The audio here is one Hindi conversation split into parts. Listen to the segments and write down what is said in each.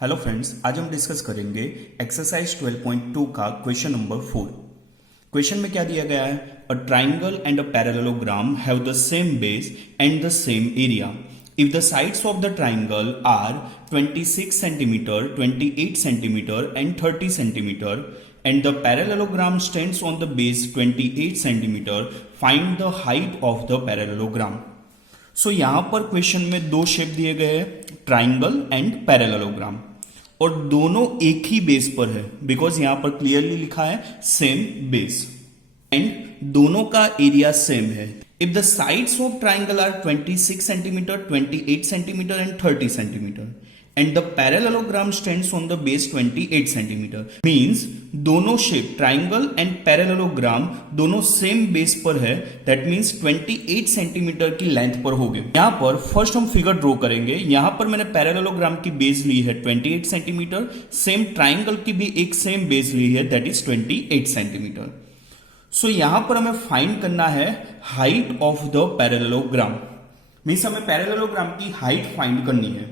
हेलो फ्रेंड्स, आज हम डिस्कस करेंगे एक्सरसाइज 12.2 का क्वेश्चन नंबर 4। क्वेश्चन में क्या दिया गया है? A triangle and a parallelogram have the same base and the same area if the sides of the triangle are 26 centimetre, 28 centimetre and 30 centimetre and the parallelogram stands on the base 28 centimeter. Find the height of the parallelogram. सो यहां पर क्वेश्चन में दो शेप दिए गए हैं, ट्राइंगल एंड पैरेललोग्राम, और दोनों एक ही बेस पर है बिकॉज यहां पर क्लियरली लिखा है सेम बेस, एंड दोनों का एरिया सेम है। If the sides of triangle are 26 centimetre, 28 centimetre and 30 centimetre and the parallelogram stands on the base 28 centimeter means दोनों शेप ट्राइंगल एंड पैरेललोग्राम दोनों सेम बेस पर है। दैट मींस 28 सेंटीमीटर की लेंथ पर होंगे। यहां पर फर्स्ट हम फिगर ड्रॉ करेंगे। यहां पर मैंने पैरेललोग्राम की बेस ली है 28 सेंटीमीटर, सेम ट्राइंगल की भी एक सेम बेस ली है दैट इज 28 सेंटीमीटर। सो यहां पर हमें फाइंड करना है height of the parallelogram, means हमें पैरेललोग्राम की हाइट फाइंड करनी है।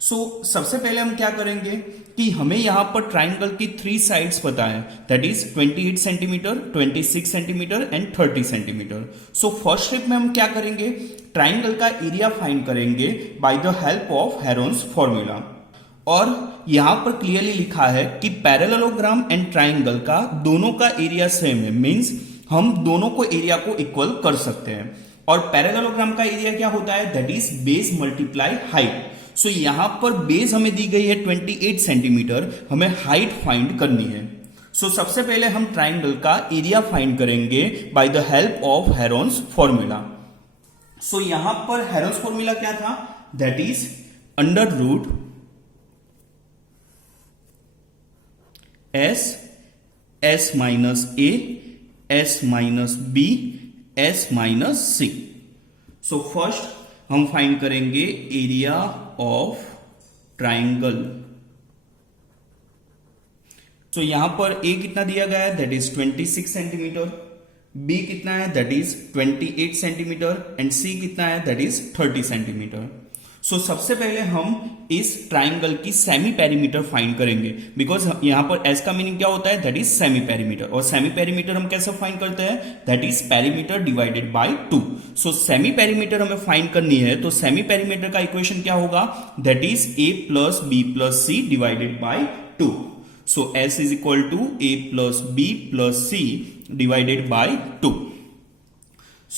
सबसे पहले हम क्या करेंगे कि हमें यहां पर ट्राइंगल की 3 साइड्स पता है that is 28 centimetre, 26 centimetre and 30 centimetre. First step में हम क्या करेंगे, ट्राइंगल का एरिया फाइंड करेंगे by the help of Heron's formula. और यहां पर क्लियरली लिखा है कि पैरेललोग्राम एंड ट्राइंगल का दोनों का एरिया सेम है, मींस हम दोनों को एरिया को इक्वल कर सकते हैं। और पैरेललोग्राम का एरिया क्या होता है, that is base multiply height. यहां पर बेस हमें दी गई है 28 सेंटीमीटर, हमें हाइट फाइंड करनी है। सबसे पहले हम ट्राइंगल का एरिया फाइंड करेंगे by the help of Heron's formula. यहां पर हेरोन्स फॉर्मूला क्या था, that is under root S minus A, S minus B, S minus c. First हम फाइंड करेंगे एरिया ऑफ ट्राइंगल। यहां पर ए कितना दिया गया है, दैट इज 26 सेंटीमीटर, बी कितना है, दैट इज 28 सेंटीमीटर एंड सी कितना है, दैट इज 30 सेंटीमीटर। सबसे पहले हम इस ट्राइंगल की सेमी पेरीमीटर फाइंड करेंगे बिकॉज यहां पर एस का मीनिंग क्या होता है, दैट इज सेमी पेरीमीटर। और सेमी पेरीमीटर हम कैसे फाइंड करते हैं, that is perimeter divided by 2। Semi perimeter हमें फाइंड करनी है, तो सेमी पेरीमीटर का इक्वेशन क्या होगा, that is a plus b plus c divided by 2। S is equal to a plus b plus c divided by 2।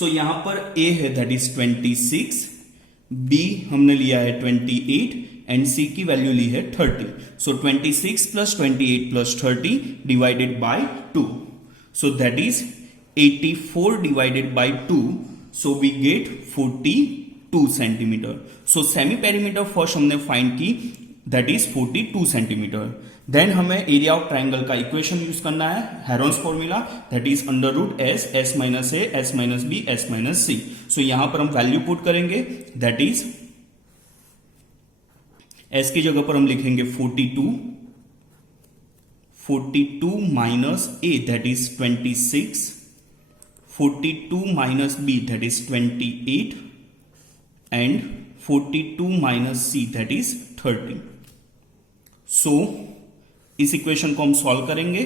यहां पर ए है दैट इज 26, बी हमने लिया है 28 एंड सी की वैल्यू ली है 30। 26 plus 28 plus 30 divided by 2, that is 84 divided by 2, we get 42 centimetre. Semi perimeter first हमने फाइंड की, दैट इज 42 सेंटीमीटर। देन हमें एरिया ऑफ ट्राइंगल का इक्वेशन यूज करना है, Heron's formula, that is under root S minus A, S minus B, S minus C. यहां पर हम वैल्यू पुट करेंगे, दैट इज एस की जगह पर हम लिखेंगे 42 minus a that is 26, 42 minus b that is 28 and 42 minus c that is 30। इस इक्वेशन को हम सॉल्व करेंगे।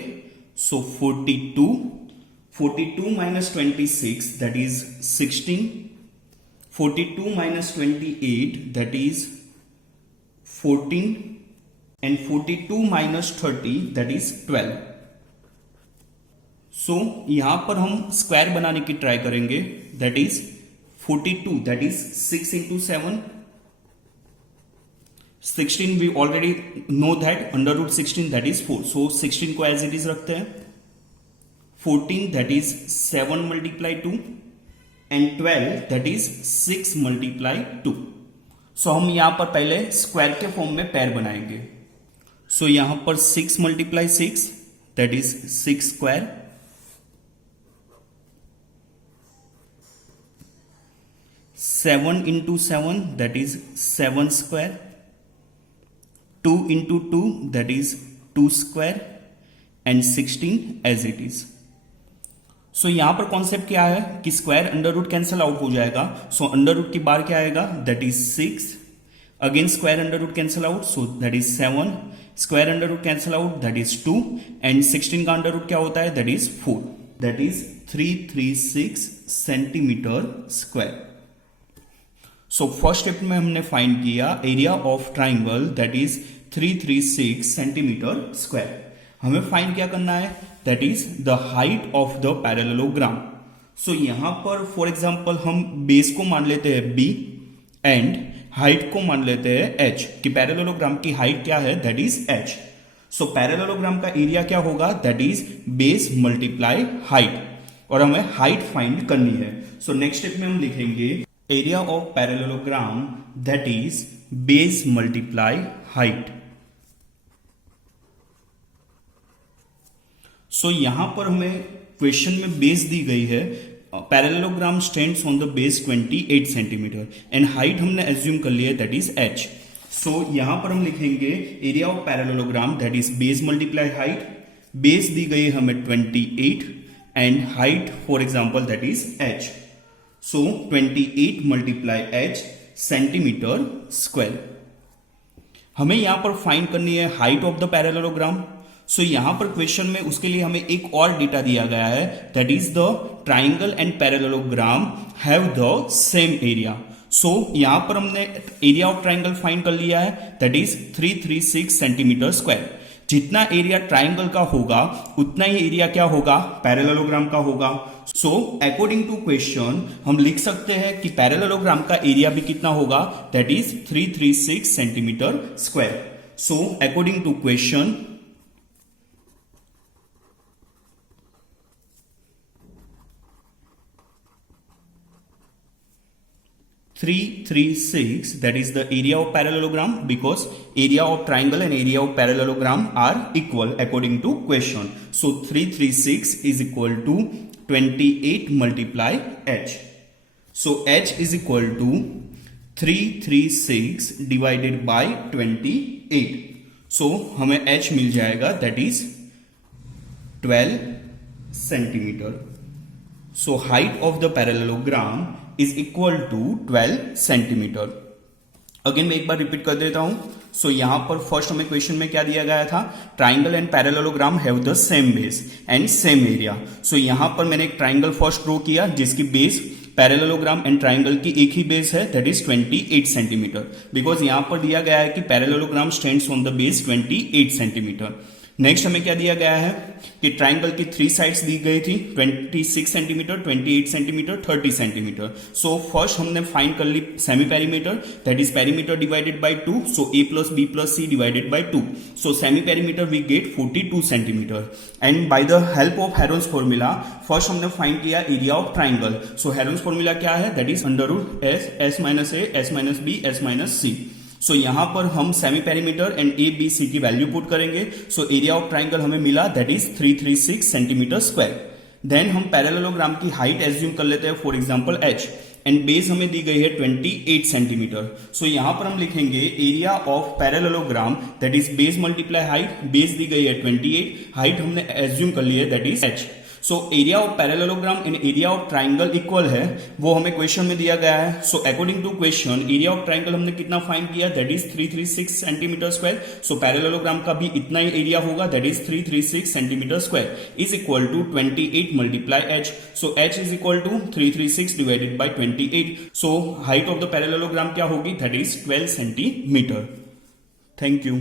42 minus 26 that is 16, 42 minus 28 that is 14 and 42 minus 30 that is 12। यहां पर हम स्क्वायर बनाने की ट्राई करेंगे, that is 42 that is 6 into 7, 16 we already know that under root 16 that is 4, 16 को as it is रखते हैं। 14 that is 7 multiply 2 and 12 that is 6 multiply 2। हम यहां पर पहले स्क्वायर के फॉर्म में पैर बनाएंगे। यहां पर 6 multiply 6 that is 6 square, 7 into 7 that is 7 square, 2 into 2 that is 2 square and 16 as it is। यहां पर कॉन्सेप्ट क्या है कि square under root cancel out हो जाएगा। अंडर रूट की बार क्या आएगा, that is 6 Again square under root cancel out, so that is 7. Square under root cancel out, that is 2. And 16 का under root क्या होता है, that is 4. That is 336 centimetre square. So first step में हमने फाइंड किया area of triangle that is 336 centimetre square. हमें फाइंड क्या करना है, that is the height of the parallelogram. So यहां पर फॉर एग्जांपल हम बेस को मान लेते हैं b एंड हाइट को मान लेते हैं h, कि पैरेललोग्राम की हाइट क्या है, that is h. So parallelogram का एरिया क्या होगा, that is base multiply height, और हमें हाइट फाइंड करनी है. सो नेक्स्ट स्टेप में हम लिखेंगे area of parallelogram that is base multiply height. So यहां पर हमें क्वेश्चन में बेस दी गई है, parallelogram stands on the base 28 centimetre and height हमने एज्यूम कर लिया दैट इज h. सो यहां पर हम लिखेंगे area of parallelogram that is base multiply height. Base दी गई है हमें 28 and height for example that is h. So 28 multiply h centimetre square. हमें यहां पर फाइंड करनी है height of the parallelogram. So यहां पर क्वेश्चन में उसके लिए हमें एक और डेटा दिया गया है that is the triangle and parallelogram have the same area. So यहां पर हमने एरिया ऑफ ट्राइंगल फाइंड कर लिया है दैट इज 336 सेंटीमीटर स्क्वायर. जितना एरिया ट्राइंगल का होगा उतना ही एरिया क्या होगा, पैरेललोग्राम का होगा. सो अकॉर्डिंग टू क्वेश्चन हम लिख सकते हैं कि पैरेललोग्राम का एरिया भी कितना होगा, that is 336 centimetre square. So according to question 336, that is the area of parallelogram, because area of triangle and area of parallelogram are equal according to question. So 336 is equal to 28 multiply h. So h is equal to 336 divided by 28. So हमें h मिल जाएगा that is 12 centimeter. So height of the parallelogram is equal to 12 centimetre. Again मैं एक बार रिपीट कर देता हूं. सो यहां पर फर्स्ट हमें क्वेश्चन में क्या दिया गया था, triangle and parallelogram have the same base and same area. So यहां पर मैंने एक ट्राइंगल फर्स्ट ड्रॉ किया जिसकी बेस पैरेललोग्राम एंड ट्राइंगल की एक ही बेस है दैट इज 28 सेंटीमीटर, बिकॉज यहां पर दिया गया है कि parallelogram stands on the base 28 centimetre. Next हमें क्या दिया गया है कि ट्राइंगल की 3 साइड्स दी गई थी 26 centimetre, 28 centimetre, 30 centimetre. So first हमने फाइंड कर ली semi perimeter that is perimeter divided by 2. So a plus b plus c divided by 2. So semi perimeter we get 42 centimetre. And by the help of Heron's formula first हमने फाइंड किया area of triangle. So Heron's formula क्या है, that is under root s minus a, s minus b, s minus c. So यहां पर हम semi perimeter and a b c की वैल्यू पुट करेंगे. सो एरिया ऑफ ट्राइंगल हमें मिला that is 336 centimetre square. Then हम पैरेललोग्राम की हाइट एज्यूम कर लेते हैं for example h and base हमें दी गई है 28 सेंटीमीटर. सो यहां पर हम लिखेंगे area of parallelogram that is base multiply height. Base दी गई है 28, हाइट हमने एज्यूम कर ली है that is h. So area of parallelogram and area of triangle equal है, वो हमें क्वेश्चन में दिया गया है. So according to question area of triangle हमने कितना फाइंड किया, that is 336 centimetre square. So parallelogram का भी इतना ही एरिया होगा that is 336 centimetre square is equal to 28 multiply h. So h is equal to 336 divided by 28. So height of the parallelogram क्या होगी, that is 12 centimetre. Thank you.